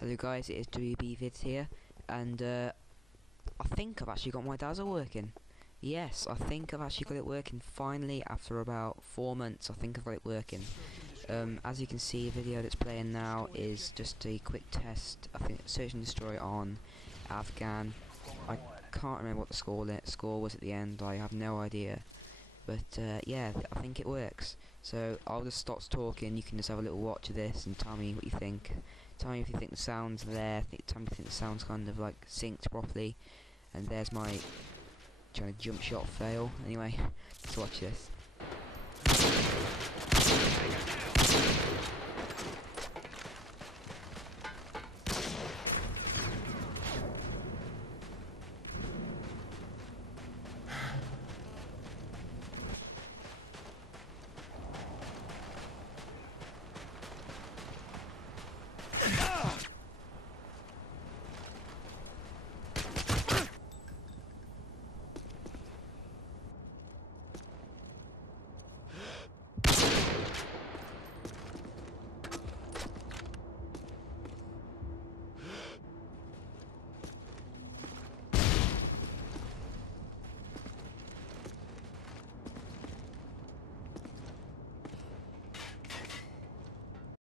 Hello guys, it is WBVids here, and I think I've actually got my Dazzle working. Yes, I think I've actually got it working finally after about 4 months. I think I've got it working. As you can see, the video that's playing now is just a quick test. I think search and destroy on Afgan. I can't remember what the score was at the end. I have no idea. But yeah, I think it works. So I'll just stop talking. You can just have a little watch of this and tell me what you think. Tell me if you think the sound's there. Tell me if you think the sound's kind of like synced properly. And there's my trying to jump shot fail. Anyway, let's watch this.